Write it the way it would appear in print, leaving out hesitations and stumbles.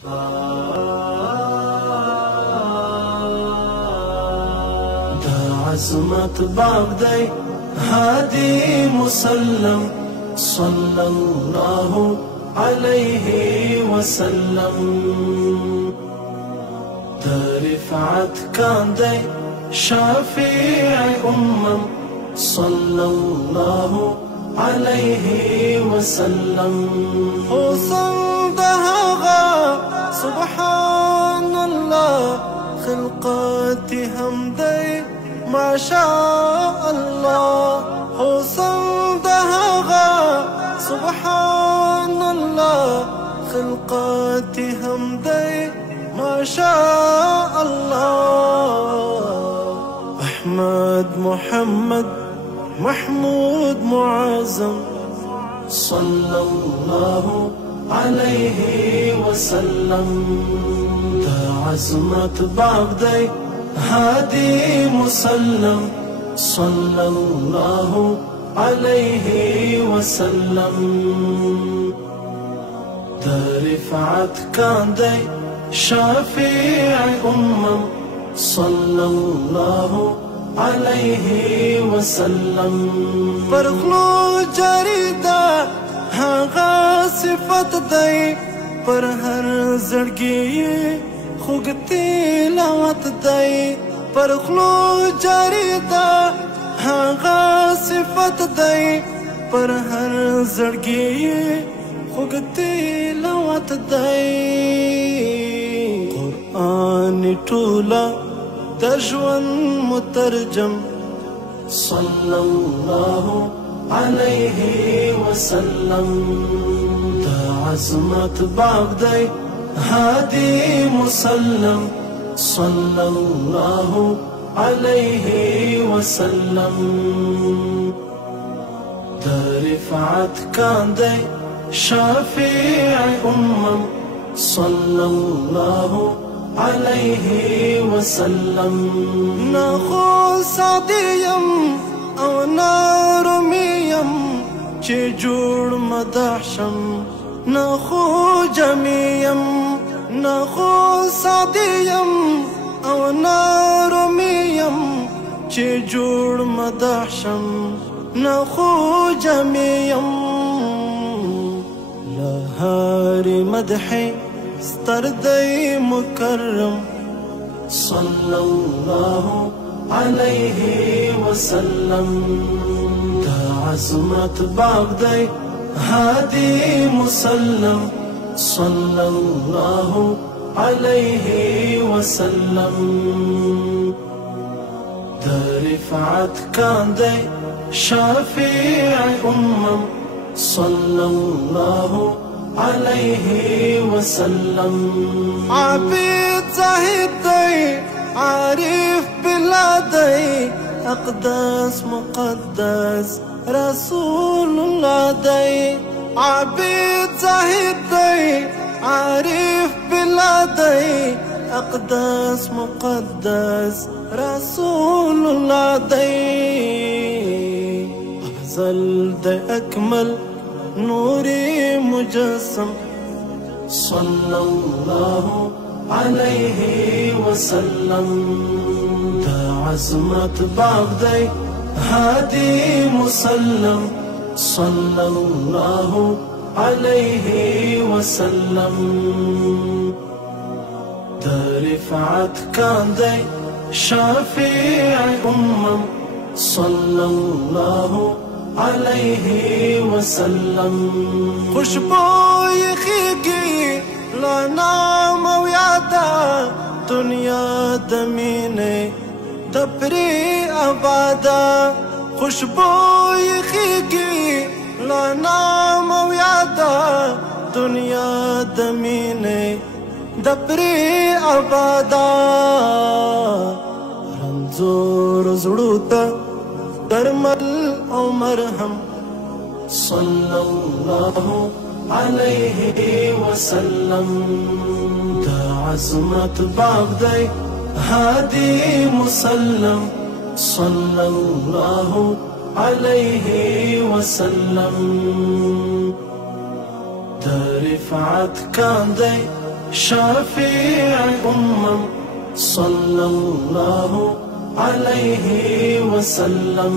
دا عظمت باغ دی هادي مسلم صلى الله عليه وسلم. دا رفعت کان دی شافع امم صلى الله عليه وسلم. حسن دهغا سبحان الله خلقاتي همدي ما شاء الله. حسن دهغا سبحان الله خلقاتي همدي ما شاء الله. أحمد محمد محمود معظم صلى الله عليه وسلم. دا عظمت باغ دی هادي مسلم صلى الله عليه وسلم. دا رفعت کان دی شافع امم صلى الله عليه وسلم. پرخلو جریدا هغه صفت دی پر هر زړګي خوږ تلاوت دی. پرخلو جریدا هغه صفت دی پر هر زړګي خوږ تلاوت دی. قرآن ټوله د ژوند مترجم صلى الله عليه وسلم. دا عظمت باغ دی هادي مسلم صلى الله عليه وسلم. دا رفعت کان دی شافع امم صلى الله عليه وسلم. نخو صدیم او نارمیم چه جوړ مدح شم. نخو جمیم نخو صدیم او نارمیم چه جوړ مدح شم. نخو جمیم لهار مدحی ستردی مکرم صلى الله عليه وسلم. دا عظمت باغ دی هادي مسلم صلى الله عليه وسلم. دا رفعت کان دی شافع امم صلى الله عليه وسلم. عابد زاهد دی عارف بلا دی اقدس مقدس رسول الله دی. عابد زاهد دی عارف بلا دی اقدس مقدس رسول الله دی. افضل دی اکمل نوري مجسم صلى الله عليه وسلم. دا عظمت باغ دی هادي مسلم صلى الله عليه وسلم. دا رفعت کان دی شافع امم صلى الله عليه وسلم. خوشبوی خیگی لنام و یادا دنیا دمینے دپری آبادا. خوشبوی خیگی لنام و یادا دنیا دمینے دپری آبادا. رمزور زړوتا درمل او مرهم صلى الله عليه وسلم. دا عظمت باغ دی هادي مسلم صلى الله عليه وسلم. دا رفعت کان دی شفيع صلى الله عليه وسلم.